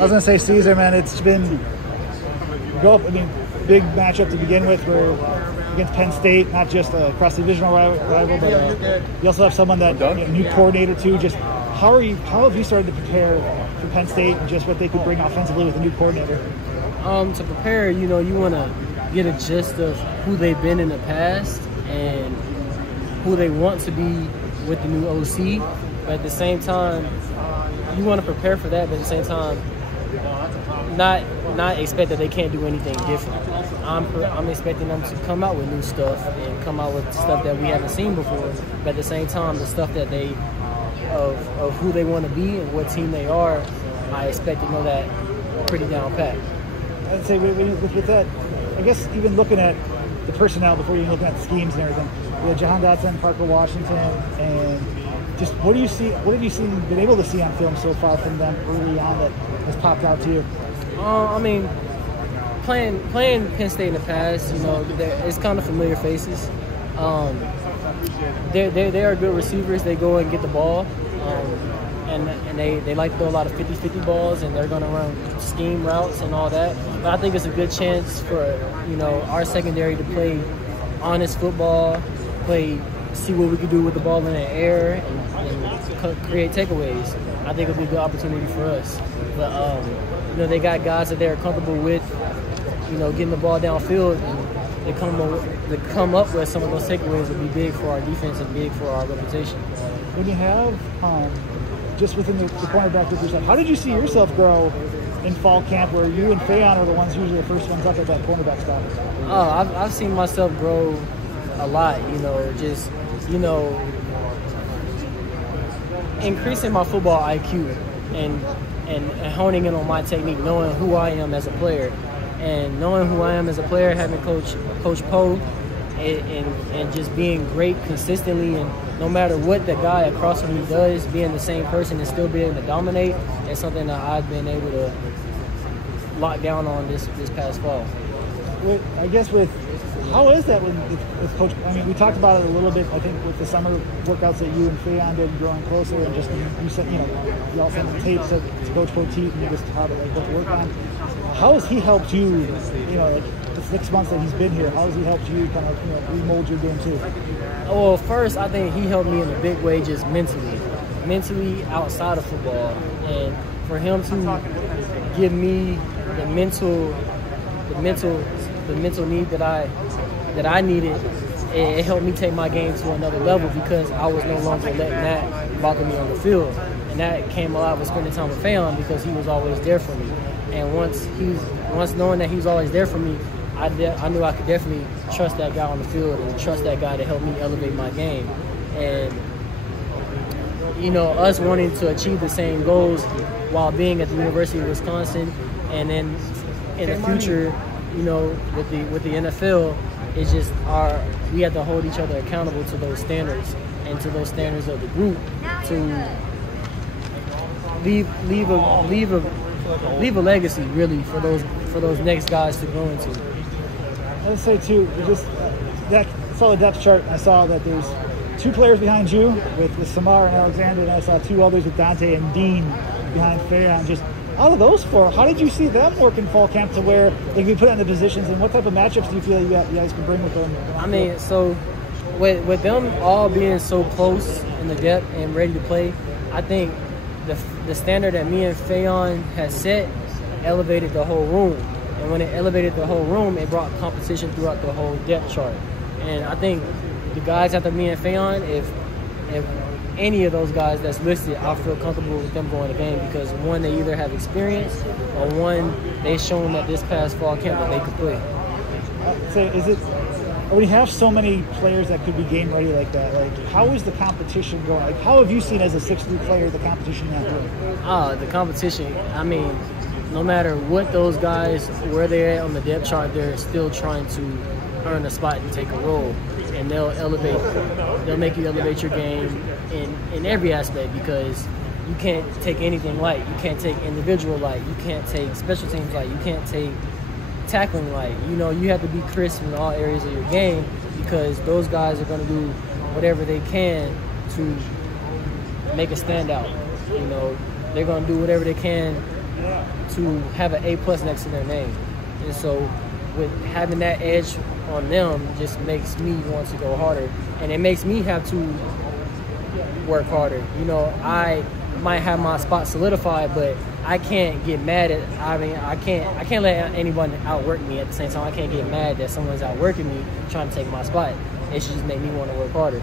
I was gonna say Caesar, man. It's been big matchup to begin with. We're against Penn State, not just a cross-divisional rival, but you also have someone that new coordinator too. Just how have you started to prepare for Penn State and just what they could bring offensively with a new coordinator? To prepare, you want to get a gist of who they've been in the past and who they want to be with the new OC. But at the same time, you want to prepare for that, but at the same time, not expect that they can't do anything different. I'm expecting them to come out with new stuff and come out with stuff that we haven't seen before. But at the same time, the stuff that they of who they want to be and what team they are, I expect to know that pretty down pat. I'd say with that, I guess even looking at the personnel before you looking at the schemes and everything, we had Jahan Dotson, Parker Washington, and just what have you been able to see on film so far from them early on that has popped out to you? Playing Penn State in the past, it's kind of familiar faces. They are good receivers. They go and get the ball, and they like to throw a lot of 50-50 balls, and they're going to run scheme routes and all that. But I think it's a good chance for our secondary to play honest football, see what we can do with the ball in the air, and create takeaways. I think it'll be a good opportunity for us. But they got guys that they're comfortable with, getting the ball downfield, and they come up with some of those takeaways will be big for our defense and big for our reputation. When you have just within the cornerback group, how did you see yourself grow in fall camp, where you and Fayon are the ones usually the first ones up at that cornerback spot? I've seen myself grow a lot. Increasing my football IQ and honing in on my technique, knowing who I am as a player. And knowing who I am as a player, having Coach Poe, and just being great consistently, and no matter what the guy across from me does, being the same person and still being able to dominate, is something that I've been able to lock down on this past fall. I guess how is that with Coach? I mean, we talked about it a little bit, I think, with the summer workouts that you and Fayon did, growing closer, and just you said, you all sent the tapes to Coach Poteet and just how to work on. How has he helped you, the 6 months that he's been here, how has he helped you kind of, remold your game too? Well, first, I think he helped me in a big way just mentally outside of football. And for him to give me the mental need that I needed, it helped me take my game to another level, because I was no longer letting that bother me on the field. And that came a lot with spending time with Fayon, because he was always there for me. And once knowing that he was always there for me, I knew I could definitely trust that guy on the field and trust that guy to help me elevate my game. And us wanting to achieve the same goals while being at the University of Wisconsin, and then in the future, with the NFL, it's just we have to hold each other accountable to those standards and to those standards of the group to leave a legacy, really, for those next guys to go into. I would say too, I saw the depth chart. I saw that there's 2 players behind you with Samar and Alexander, and I saw 2 others with Dante and Dean behind Fayon. Just out of those 4, how did you see them work in fall camp to where they can be put in the positions, and what type of matchups do you feel you guys can bring with them? I mean, so with them all being so close in the depth and ready to play, I think the standard that me and Fayon has set elevated the whole room. And when it elevated the whole room, it brought competition throughout the whole depth chart. And I think the guys after me and Fayon, if any of those guys that's listed, I feel comfortable with them going to game, because one, they either have experience, or one, they've shown that this past fall camp that they could play. So when you have so many players that could be game ready like that, how is the competition going? How have you seen as a 6'3" player the competition in that room? The competition, I mean, no matter what those guys, where they're at on the depth chart, they're still trying to earn a spot and take a role. And they'll make you elevate your game in every aspect, because you can't take anything light. You can't take individual light. You can't take special teams light. You can't take tackling light. You have to be crisp in all areas of your game, because those guys are going to do whatever they can to make a standout. They're going to do whatever they can to have an A+ next to their name. And so with having that edge on them just makes me want to go harder. And it makes me have to work harder. You know, I might have my spot solidified, but I can't get mad at, I can't let anyone outwork me. At the same time, I can't get mad that someone's outworking me trying to take my spot. It should just make me want to work harder.